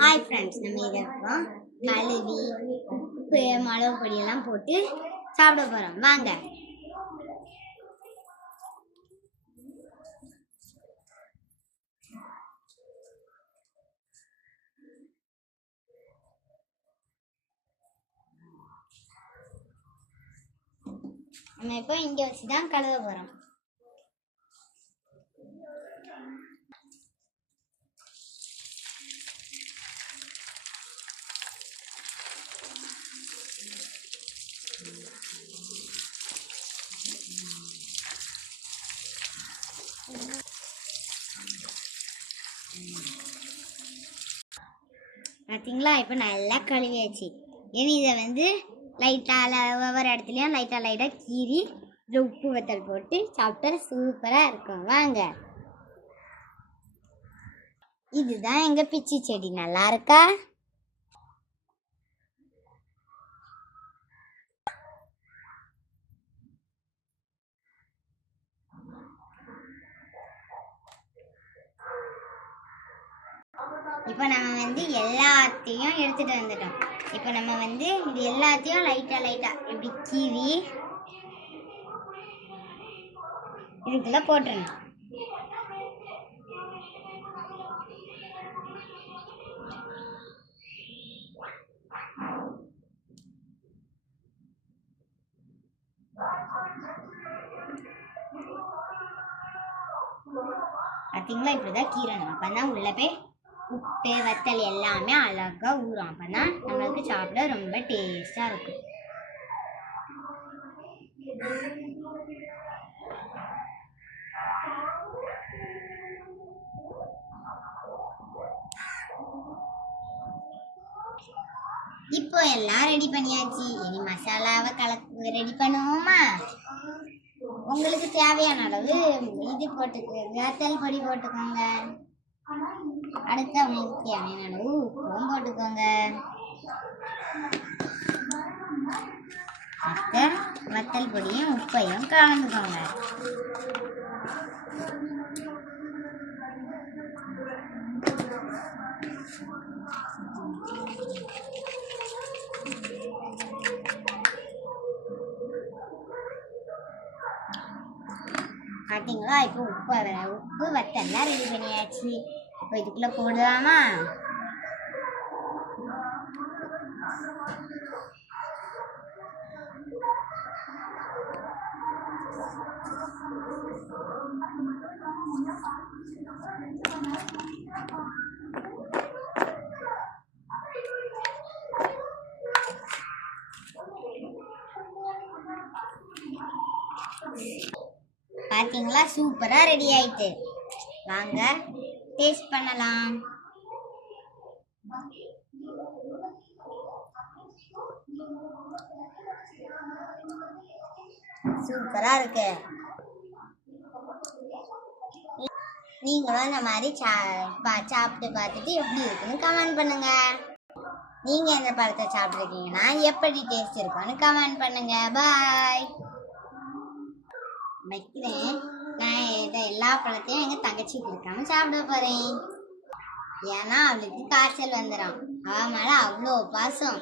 Hi friends, நம்ம இதை கழுவி உப்பு மிளகு பொடியெல்லாம் போட்டு சாப்பிட போகிறோம். வாங்க. நம்ம இப்போ இங்கே வச்சு தான் கழுவ போகிறோம். பார்த்தீங்களா, இப்போ நல்லா கழுவியாச்சு. இனி இதை லைட்டாக ஒவ்வொரு இடத்துலையும் லைட்டாக கீறி இதில் உப்பு வத்தல் போட்டு சாப்பிட்டா சூப்பராக இருக்கும். வாங்க. இதுதான் எங்கள் பிச்சி செடி. நல்லா இருக்கா? இப்போ நம்ம எல்லாத்தையும் எடுத்துட்டு வந்துட்டோம். இப்போ நம்ம இது எல்லாத்தையும் லைட்டா இப்படி கீறி இதுக்குள்ள போட்டுருணும். பார்த்தீங்களா, இப்படிதான் கீரணும். அப்பதான் உள்ள போய் உப்பு வத்தல் எல்லாமே அழகா ஊறும். அப்பதான் நம்மளுக்கு சாப்பிட ரொம்ப டேஸ்டா இருக்கும். இப்போ எல்லாம் ரெடி பண்ணியாச்சு. இனி மசாலாவை ரெடி பண்ணுவோமா? உங்களுக்கு தேவையான அளவு இது போட்டுக்கோங்க, வத்தல் பொடி போட்டுக்கோங்க. அடுத்து அவங்களுக்கு தேவையான அளவு உப்பும் போட்டுக்கோங்க. வத்தல் பொடியும் உப்பையும் கலந்துக்கோங்க. பார்த்தீங்களா, இப்போ உப்பு வத்தல்லாம் ரெடி பண்ணியாச்சு. இப்போ இதுக்குள்ள போடலாமா? பார்த்தீங்களா, சூப்பரா ரெடி ஆயிட்டு. வாங்க டேஸ்ட் பண்ணலாம். சூப்பரா இருக்கு. நீங்களும் இந்த மாதிரி சாப்பிட்டு பார்த்துட்டு எப்படி இருக்குன்னு கமெண்ட் பண்ணுங்க. நீங்க இந்த பழத்தை சாப்பிட்ருக்கீங்கன்னா எப்படி டேஸ்ட் இருக்குன்னு கமெண்ட் பண்ணுங்க. பாய். வைக்கிறேன். நான் எல்லா பழத்தையும் எங்க தங்கச்சிக்கு இருக்காம சாப்பிட போறேன். ஏன்னா அவளுக்கு காய்ச்சல் வந்துடும். அவன் மேல அவ்வளோ பாசம்.